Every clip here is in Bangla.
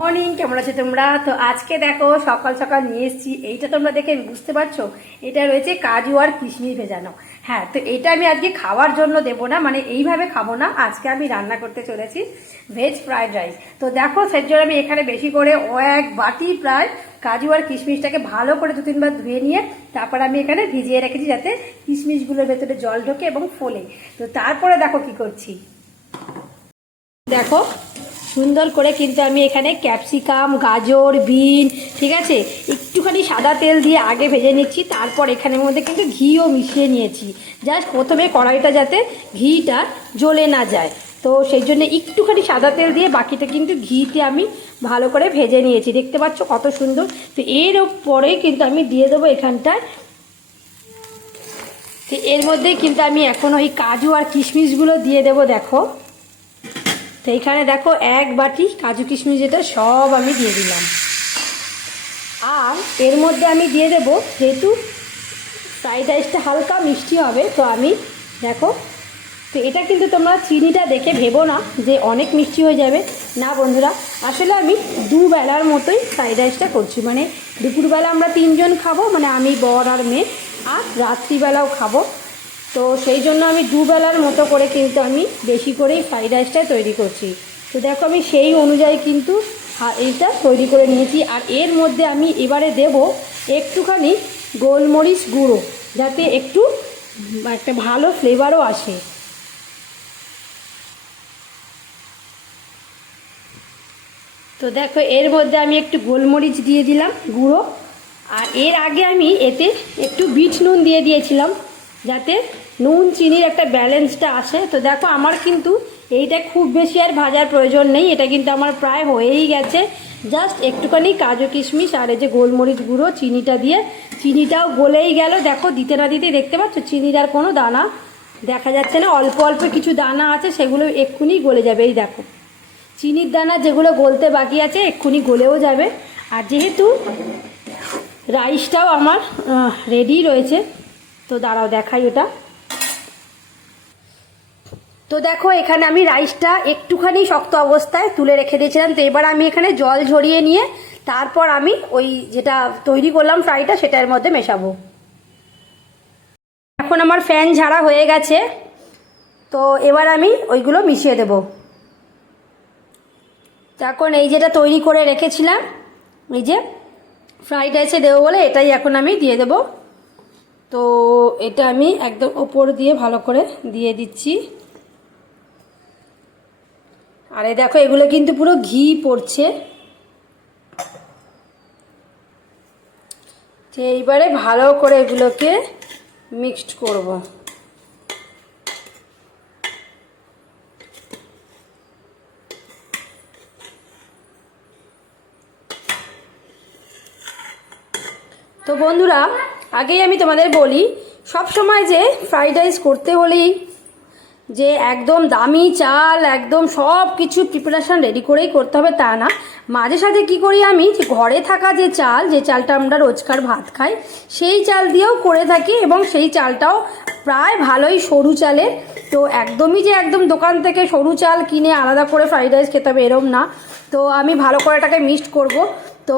মর্নিং কেমন আছে তোমরা? তো আজকে দেখো, সকাল সকাল নিয়ে এসেছি। এইটা তোমরা দেখে বুঝতে পারছ? এটা রয়েছে কাজু আর কিশমিশ ভেজানো। হ্যাঁ তো এটা আমি আজকে খাওয়ার জন্য দেবো না মানে এইভাবে খাব না। আজকে আমি রান্না করতে চলেছি ভেজ ফ্রাইড রাইস তো দেখো, সেই জন্য আমি এখানে বেশি করে ও এক বাটি প্রায় কাজু আর কিশমিশটাকে ভালো করে দু তিনবার ধুয়ে নিয়ে তারপর আমি এখানে ভিজিয়ে রেখেছি যাতে কিশমিশগুলোর ভেতরে জল ঢোকে এবং ফোলে। তো তারপরে দেখো কি করছি। দেখো সুন্দর করে কিন্তু আমি এখানে ক্যাপসিকাম, গাজর, বিন, ঠিক আছে? একটুখানি সাদা তেল দিয়ে আগে ভেজে নিচ্ছি, তারপর এখানের মধ্যে কিন্তু ঘিও মিশিয়ে নিয়েছি। জাস্ট প্রথমে কড়াইটা যাতে ঘিটা জ্বলে না যায়। তো সেই জন্য একটুখানি সাদা তেল দিয়ে বাকিটা কিন্তু ঘিতে আমি ভালো করে ভেজে নিয়েছি। দেখতে পাচ্ছ কত সুন্দর? তো এর পরেই কিন্তু আমি দিয়ে দেবো এখানটায়। তো এর মধ্যেই কিন্তু আমি এখন ওই কাজু আর কিশমিশগুলো দিয়ে দেবো, দেখো। তো এইখানে দেখো এক বাটি কাজু কিশমিশ যেটা সব আমি দিয়ে দিলাম। আর এর মধ্যে আমি দিয়ে দেবো, যেহেতু ফ্রাইড রাইসটা হালকা মিষ্টি হবে, তো আমি দেখো, তো এটা কিন্তু তোমরা চিনিটা দেখে ভেবো না যে অনেক মিষ্টি হয়ে যাবে। না বন্ধুরা, আসলে আমি দুবেলার মতোই ফ্রাইড রাইসটা করছি। মানে দুপুরবেলা আমরা তিনজন খাব মানে আমি বর আর মেয়ে, আর রাত্রিবেলাও খাব। তো সেই জন্য আমি দুবেলার মতো করে কিন্তু আমি বেশি করেই ফ্রাইড রাইসটা তৈরি করছি। তো দেখো আমি সেই অনুযায়ী কিন্তু এইটা তৈরি করে নিয়েছি। আর এর মধ্যে আমি এবারে দেব একটুখানি গোলমরিচ গুঁড়ো, যাতে একটু একটা ভালো ফ্লেভারও আসে। তো দেখো এর মধ্যে আমি একটু গোলমরিচ দিয়ে দিলাম গুঁড়ো। আর এর আগে আমি এতে একটু বিট নুন দিয়ে দিয়েছিলাম। যাতে নুন, চিনির একটা ব্যালেন্সটা আসে। তো দেখো, আমার কিন্তু এইটা খুব বেশি আর ভাজার প্রয়োজন নেই। এটা কিন্তু আমার প্রায় হয়েই গেছে। জাস্ট একটুখানি কাজু কিশমিশ আর এই যে গোলমরিচ গুঁড়ো, চিনিটা দিয়ে। চিনিটাও গলেই গেল। দেখো, দিতে না দিতে দেখতে পাচ্ছ, চিনির আর কোনো দানা দেখা যাচ্ছে না। অল্প অল্প কিছু দানা আছে, সেগুলো এক্ষুনি গলে যাবে। এই দেখো, চিনির দানা যেগুলো গলতে বাকি আছে, এক্ষুনি গলেও যাবে। আর যেহেতু রাইসটাও আমার রেডি রয়েছে তো দাঁড়াও, দেখাই ওটা। তো দেখো, এখানে আমি রাইসটা একটুখানি শক্ত অবস্থায় তুলে রেখে দিয়েছিলাম। তো এবার আমি এখানে জল ঝরিয়ে নিয়ে তারপর আমি ওই যেটা তৈরি করলাম ফ্রাইটা, সেটার মধ্যে মেশাবো। এখন আমার ফ্যান ঝাড়া হয়ে গেছে। তো এবার আমি ওইগুলো মিশিয়ে দেবো। এখন এই যেটা তৈরি করে রেখেছিলাম, এই যে ফ্রাইড রাইসে দেবো বলে, এটাই এখন আমি দিয়ে দেবো। তো এটা আমি একদম ওপর দিয়ে ভালো করে দিয়ে দিচ্ছি। আর এই দেখো, এগুলো কিন্তু পুরো ঘি পড়ছে। এইবারে ভালো করে এগুলোকে মিক্সড করব। তো বন্ধুরা আগেই আমি তোমাদের বলি, সব সময় যে ফ্রাইড রাইস করতে হলেই যে একদম দামি চাল, একদম সব কিছু প্রিপারেশান রেডি করেই করতে হবে তা না। মাঝে সাঝে কি করি আমি, যে ঘরে থাকা যে চাল, যে চালটা আমরা রোজকার ভাত খাই, সেই চাল দিয়েও করে থাকি এবং সেই চালটাও প্রায় ভালোই সরু চালের। তো একদমই যে একদম দোকান থেকে সরু চাল কিনে আলাদা করে ফ্রাইড রাইস খেতে হবে এরম না। তো আমি ভালো করে এটাকে মিক্সড করব। তো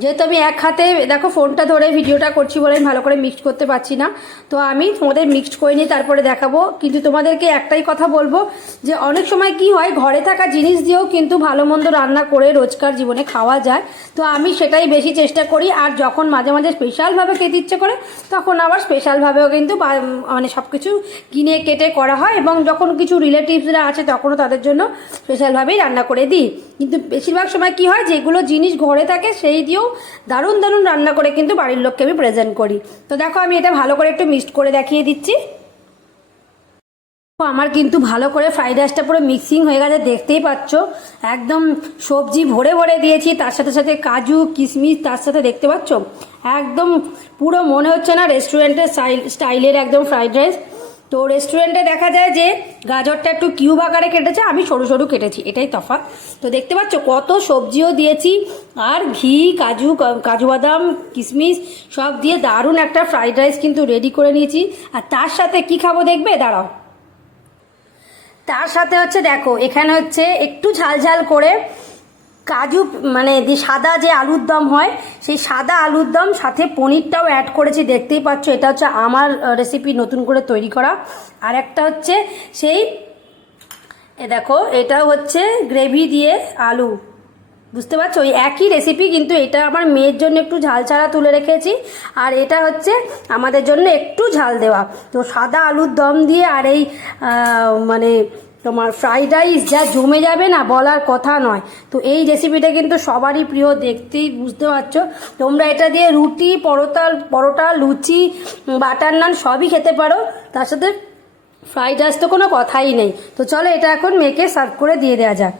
যেহেতু আমি এক হাতে, দেখো ফোনটা ধরে ভিডিওটা করছি বলে আমি ভালো করে মিক্সড করতে পারছি না। তো আমি তোমাদের মিক্সড করে নিয়ে তারপরে দেখাবো। কিন্তু তোমাদেরকে একটাই কথা বলব যে অনেক সময় কি হয়, ঘরে থাকা জিনিস দিয়েও কিন্তু ভালো মন্দ রান্না করে রোজকার জীবনে খাওয়া যায়। তো আমি সেটাই বেশি চেষ্টা করি। আর যখন মাঝে মাঝে স্পেশালভাবে খেতে ইচ্ছে করে, তখন আবার স্পেশালভাবেও কিন্তু মানে সব কিছু কিনে কেটে করা হয় এবং যখন কিছু রিলেটিভসরা আছে, তখনও তাদের জন্য স্পেশালভাবেই রান্না করে দিই। কিন্তু বেশিরভাগ সময় কি হয়, যেগুলো জিনিস ঘরে থাকে, সেই দিয়েও দারুণ দারুণ রান্না করে কিন্তু বাড়ির লোককে আমি প্রেজেন্ট করি। তো দেখো, আমি এটা ভালো করে একটু মিক্সড করে দেখিয়ে দিচ্ছি। আমার কিন্তু ভালো করে ফ্রাইড রাইসটা পুরো মিক্সিং হয়ে গেছে, দেখতেই পাচ্ছ। একদম সবজি ভরে ভরে দিয়েছি, তার সাথে সাথে কাজু, কিশমিশ, তার সাথে দেখতে পাচ্ছ? একদম পুরো মনে হচ্ছে না রেস্টুরেন্টের স্টাইলের একদম ফ্রাইড রাইস তো রেস্টুরেন্টে দেখা যায় যে গাজরটা একটু কিউব আকারে কেটেছে, আমি সরু সরু কেটেছি, এটাই তফাৎ। তো দেখতে পাচ্ছ কত সবজিও দিয়েছি, আর ঘি, কাজু কাজু বাদাম কিশমিশ সব দিয়ে দারুণ একটা ফ্রাইড রাইস কিন্তু রেডি করে নিয়েছি। আর তার সাথে কি খাব দেখবে? দাঁড়াও। তার সাথে হচ্ছে দেখো, এখানে হচ্ছে একটু ঝাল ঝাল করে কাজু মানে যে সাদা যে আলুর দম হয়, সেই সাদা আলুর দম, সাথে পনিরটাও অ্যাড করেছি, দেখতেই পাচ্ছ, এটা হচ্ছে আমার রেসিপি নতুন করে তৈরি করা। আর একটা হচ্ছে সেই, এ দেখো এটা হচ্ছে গ্রেভি দিয়ে আলু। বুঝতে পারছ? ওই একই রেসিপি কিন্তু এটা আমার মেয়ের জন্য একটু ঝাল ছাড়া তুলে রেখেছি, আর এটা হচ্ছে আমাদের জন্য একটু ঝাল দেওয়া। তো সাদা আলুর দম দিয়ে, আর এই মানে তোমার ফ্রাইড রাইস যা জমে যাবে না বলার কথা নয়। তো এই রেসিপিটা কিন্তু সবারই প্রিয়, দেখতেই বুঝতে পারছ। তোমরা এটা দিয়ে রুটি, পরোটা পরোটা, লুচি বাটার নান সবই খেতে পারো। তার সাথে ফ্রাইড রাইস তো কোনো কথাই নেই। তো চলো এটা এখন মেয়েকে সার্ভ করে দিয়ে দেওয়া যাক।